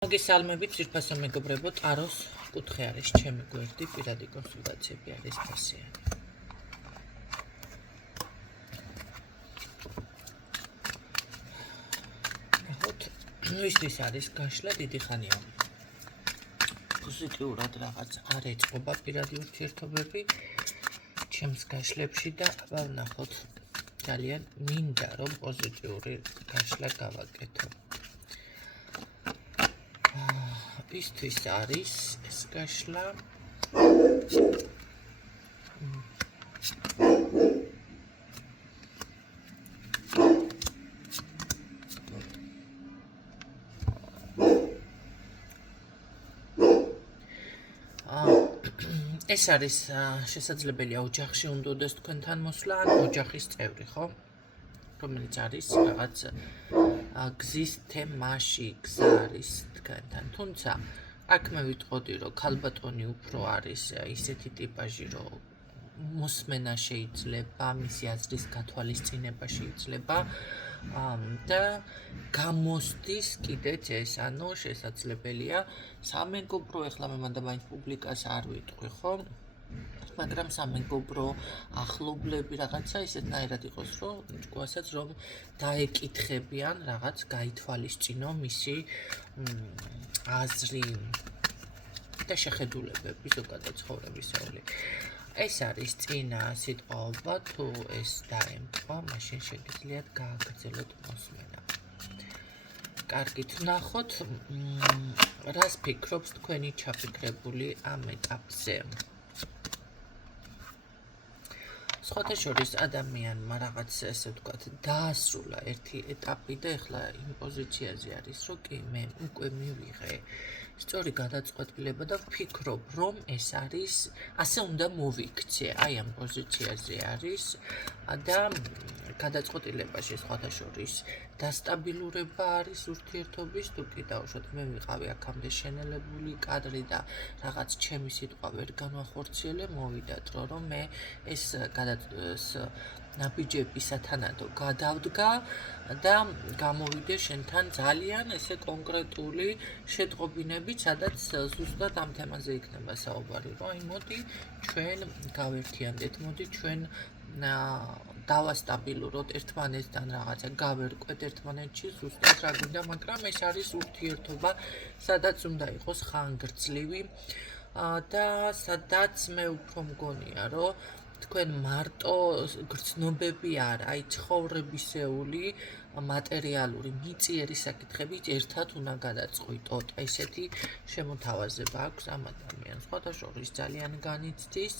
მოგესალმებით ძირფასო მეგობრებო, ტაროს კუთხე არის ჩემი გვერდი, პირადი კონსულტაციები არის ფასიანი. ნახოთ, ვისთვის არის გაშლა დიდი ხანია. პოზიტიურად რაღაც არ ეწყობა პირადი ურთიერთობები ჩემს გაშლებში და აბა ვნახოთ, ძალიან მინდა რომ პოზიტიური გაშლა გავაკეთო. ვისთვის არის ეს გაშლა? ეს არის შესაძლებელია ოჯახში უნდოდეს თქვენთან მოსვლა, ან ოჯახის წევრი, ხო? რომელიც არის რაღაც გზის თემაში, გზა არის თქვენთან. თუმცა აქ მე ვიტყოდი, რომ ქალბატონი უფრო არის ისეთი ტიპაჟი, რომ მოსმენა შეიძლება, მისი აზრის გათვალისწინება შეიძლება და გამოსდის კიდეც ეს, ანუ შესაძლებელია სამეგობრო, ეხლა მე მანდა მაინც პუბლიკას არ ვიტყვი, ხო? მაგრამ სამეგობრო ახლობლები რაღაცა ისეთნაირად იყოს, რომ ჭკუასაც რომ დაეკითხებიან, რაღაც გაითვალისწინო მისი აზრი და შეხედულებები ზოგადად ცხოვრებისეული. ეს არის წინა სიტყვაობა, თუ ეს დაემთხვა, მაშინ შეგიძლიათ გააგრძელოთ მოსმენა. კარგით, ვნახოთ, რას ფიქრობს თქვენი ჩაფიქრებული ამ ეტაპზე. სხვათა შორის ადამიანმა რაღაც ესე ვთქვათ, დაასრულა ერთი ეტაპი და ეხლა იმ პოზიციაზე არის, რომ კი მე უკვე მივიღე სწორი გადაწყვეტილება და ვფიქრობ, რომ ეს არის, ასე უნდა მოვიქცე, აი ამ პოზიციაზე არის და გადაწყვეტილებაში სხვათა შორის დასტაბილურება არის ურთიერთობის, თუ კი დავუშვათ, მე ვიყავი აქამდე შენელებული კადრი და რაღაც ჩემი სიტყვა ვერ განვახორციელე, მოვიდა დრო, რომ მე ეს ნაბიჯები სათანადო გადავდგა და გამოვიდე შენთან ძალიან ესე კონკრეტული შეტყობინებით, სადაც ზუსტად ამ თემაზე იქნება საუბარი, რომ აი მოდი ჩვენ გავერთიანდეთ, მოდი ჩვენ დავასტაბილუროთ ერთმანეთთან რაღაცა, გავერკვეთ ერთმანეთში ზუსტად რა გვინდა, მაგრამ ეს არის ურთიერთობა, სადაც უნდა იყოს ხანგრძლივი და სადაც მე უფრო მგონია, რომ თქვენ მარტო გრძნობები არა, აი ცხოვრებისეული, მატერიალური, მიწიერი საკითხებით ერთად უნდა გადაწყვიტოთ. ესეთი შემოთავაზება აქვს ამ ადამიანს. სხვათა შორის ძალიან განიცდის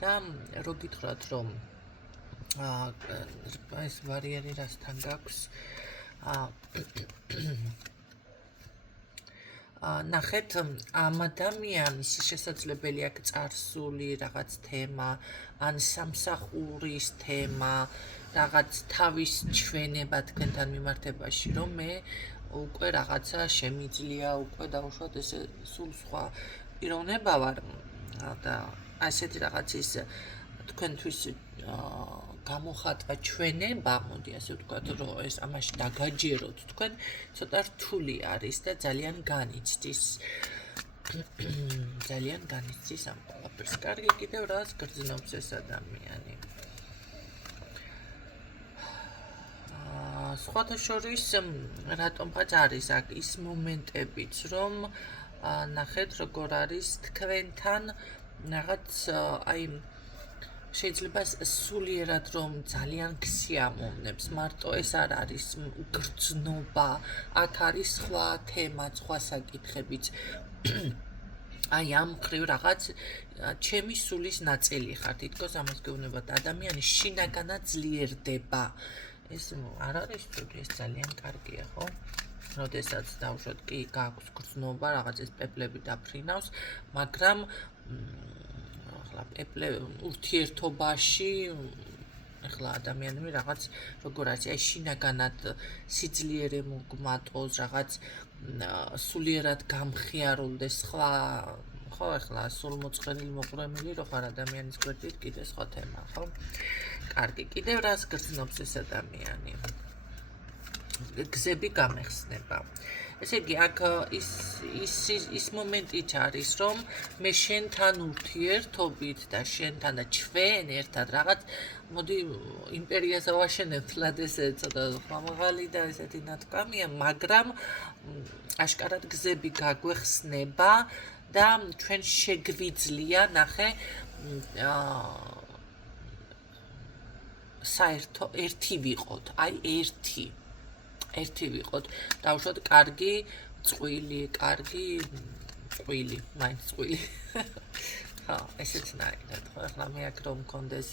და რო გითხრათ, რომ ეს ბარიერი რასთან გაქვს? ნახეთ, ამ ადამიანს შესაძლებელია წარსული რაღაც თემა, ან სამსახურის თემა, რაღაც თავის ჩვენება თქვენთან მიმართებაში, რომ მე უკვე რაღაცა შემიძლია, უკვე დავუშვათ ესე სულ სხვა პიროვნება ვარ და ასეთი რაღაცის თქვენთვის გამოხატვა ჩვენება, მოდი ასე ვთქვათ, რომ ეს ამაში დაგაჯეროთ თქვენ, ცოტა რთული არის და ძალიან განიცდის. ძალიან განიცდის ამ ყველაფერს. კარგი, კიდევ რას გრძნობს ეს ადამიანი? სხვათა შორის, რატომღაც არის აქ ის მომენტებიც, რომ ნახეთ, როგორ არის თქვენთან რაღაც აი შეიძლება სულიერად რომ ძალიან გსიამოვნებს, მარტო ეს არ არის გრძნობა, აქ არის სხვა თემა, სხვა საკითხებიც. აი ამ მხრივ რაღაც ჩემი სულის ნაწილი ხარ, თითქოს ამას გეუბნებათ, ადამიანი შინაგანად ძლიერდება. ეს არ არის ცუდი, ეს ძალიან კარგია, ხო? როდესაც დავუშვათ, კი გაქვს გრძნობა, რაღაც ეს პეპლები დაფრინავს, მაგრამ ურთიერთობაში ეხლა ადამიანები რაღაც როგორ არის, აი შინაგანად სიძლიერე მოგმატოს, რაღაც სულიერად გამხიარულდეს სხვა, ხო, ეხლა სულ მოწყენილი მოყრემილი რო ხარ ადამიანის გვერდით, კიდე სხვა თემა, ხო? კარგი, კიდევ რას გრძნობს ეს ადამიანი? გზები გამეხსნება. ესე იგი, აქ ის მომენტიც არის, რომ მე შენთან ურთიერთობით და შენთან და ჩვენ ერთად რაღაც მოდი იმპერიას ავაშენებთ, ესე ცოტა ხმამაღალი და ესეთი ნათქვამია, მაგრამ აშკარად გზები გაგვეხსნება და ჩვენ შეგვიძლია ნახე საერთო ერთი ვიყოთ, აი ერთი ვიყოთ. დავუშვათ კარგი წყვილი, კარგი წყვილი, მაინც წყვილი. ხო, ესეცნაირად, ხო, ახლა მე აქ რომ მქონდეს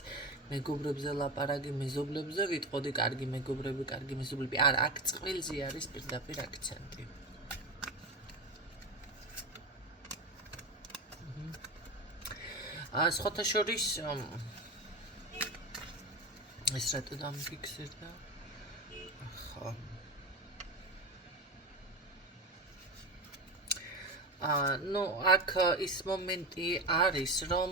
მეგობრებზე ლაპარაკი, მეზობლებზე ვიტყოდი კარგი მეგობრები, კარგი მეზობლები. არა, აქ წყვილზე არის პირდაპირ აქცენტი. სხვათა შორის ეს რატო დამიფიქსირდა? ხო. ნუ აქ ის მომენტი არის, რომ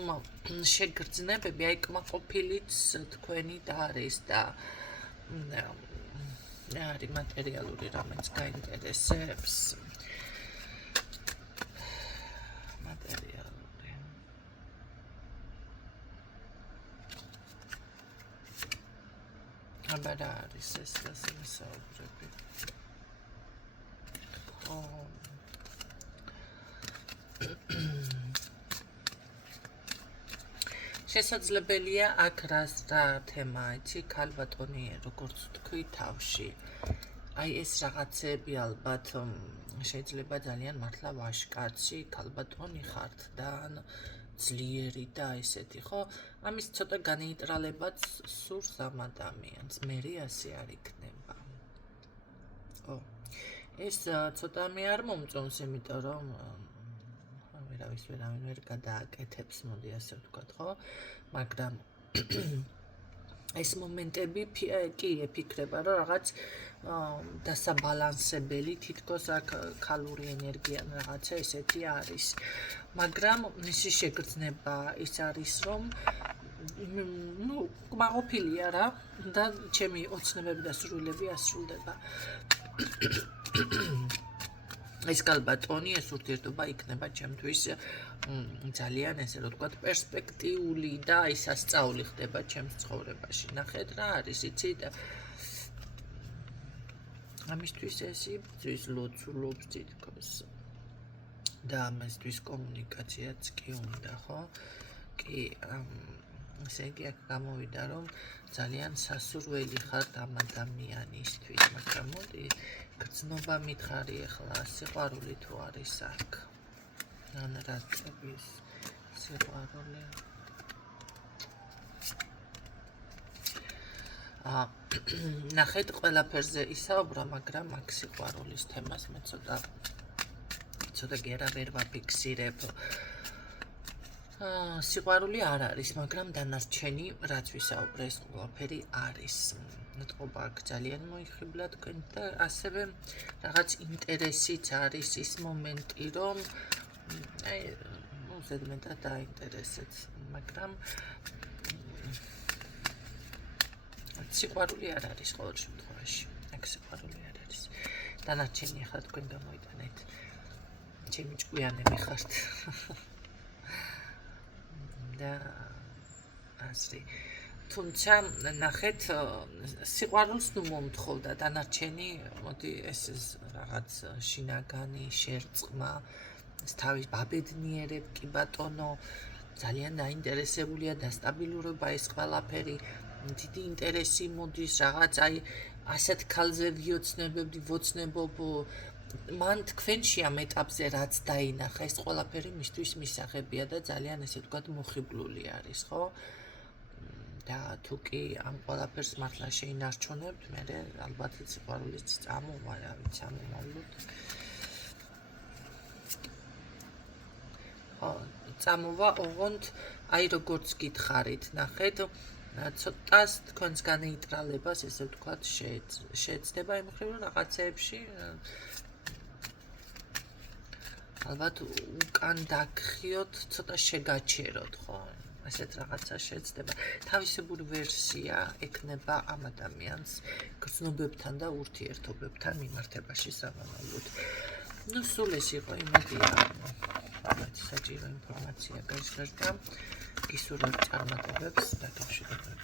შეგრძნებები აი კმაყოფილიც თქვენით არის და არის მატერიალური რამეც გაინტერესებს. მატერიალური. აბა რა არის ეს ასე ვისაუბრები. ხო. შესაძლებელია აქ რა თემაა, იცი, ქალბატონი, როგორც თქვი თავში. აი ეს რაღაცები ალბათ შეიძლება ძალიან მართლა ვაჟკაცი, ქალბატონი ხართ და ძლიერი და ესეთი, ხო? ამის ცოტა განეიტრალებაც სურს ამ ადამიანს, მერე ასე არ იქნება. ხო. ეს ცოტა მე არ მომწონს, იმიტომ რომ ვერავის ვერავინ ვერ გადააკეთებს, მოდი ასე ვთქვათ, ხო? მაგრამ ეს მომენტები კი ეფიქრება, რომ რაღაც დასაბალანსებელი თითქოს აქ ქალური ენერგია რაღაცა ესეთი არის. მაგრამ მისი შეგრძნება ის არის, რომ ნუ კმაყოფილია რა და ჩემი ოცნებები და სრულები ასრულდება. ეს ქალბატონი, ეს ურთიერთობა იქნება ჩემთვის ძალიან ესე რომ ვთქვათ პერსპექტიული და აი სასწაული ხდება ჩემს ცხოვრებაში. ნახეთ რა არის, იცით? ამისთვის ეს იბრძვის ლოცულობს თითქოს. და ამისთვის კომუნიკაციაც კი უნდა, ხო? კი, ესე იგი აქ გამოვიდა, რომ ძალიან სასურველი ხართ ამ ადამიანისთვის, მაგრამ მოდი გრძნობა მითხარი ახლა, სიყვარული თუ არის აქ. ან რატების სიყვარული. ნახეთ ყველაფერზე ისაუბრა, მაგრამ აქ სიყვარულის თემას მე ცოტა გერა ვერ ვაფიქსირებ. სიყვარული არ არის, მაგრამ დანარჩენი, რაც ვისაუბრე, ეს ყველაფერი არის. ნეტყობა აქ ძალიან მოიხიბლა თქვენ და ასევე რაღაც ინტერესიც არის ის მომენტი, რომ აი, ზედმეტად დაინტერესეთ, მაგრამ სიყვარული არ არის ყოველ შემთხვევაში. აქ სიყვარული არ არის. დანარჩენი ახლა თქვენ გამოიტანეთ. ჩემი ჭკვიანები ხართ. და ასე. თუმცა ნახეთ, სიყვარულს ნუ მომთხოვდა, დანარჩენი, მოდი ეს რაღაც შინაგანი შერწყმა, თავის ბაბედნიერებ კი ბატონო, ძალიან დაინტერესებულია დასტაბილურობა ეს ყველაფერი. დიდი ინტერესი მოდის რაღაც აი ასეთ ქალზე ვიცნობ მან თქვენში ამ ეტაპზე რაც დაინახა ეს ყველაფერი მისთვის მისაღებია და ძალიან ესე ვთქვათ მოხიბლული არის, ხო? და თუ კი ამ ყველაფერს მართლა შეინარჩუნებთ, მე ალბათ სიყვარულიც წამოვა, რა ვიცი, ამომავლოთ. ხო, წამოვა, ოღონდ აი როგორც გითხარით, ნახეთ, ცოტას თქვენს განეიტრალებას, ესე ვთქვათ, შეეცდება იმ მხრივ რაღაცეებში. ალბათ უკან დაგხიოთ, ცოტა შეგაჩეროთ, ხო? ასეთ რაღაცა შეეცდება. თავისებური ვერსია ექნება ამ ადამიანს გრძნობებთან და ურთიერთობებთან მიმართებაში სამომავლოდ. Ну, სულ ეს იყო იმედია. საჭირო ინფორმაცია გაჟღერდა. გისურვებთ წარმატებებს და დაშუქებებს.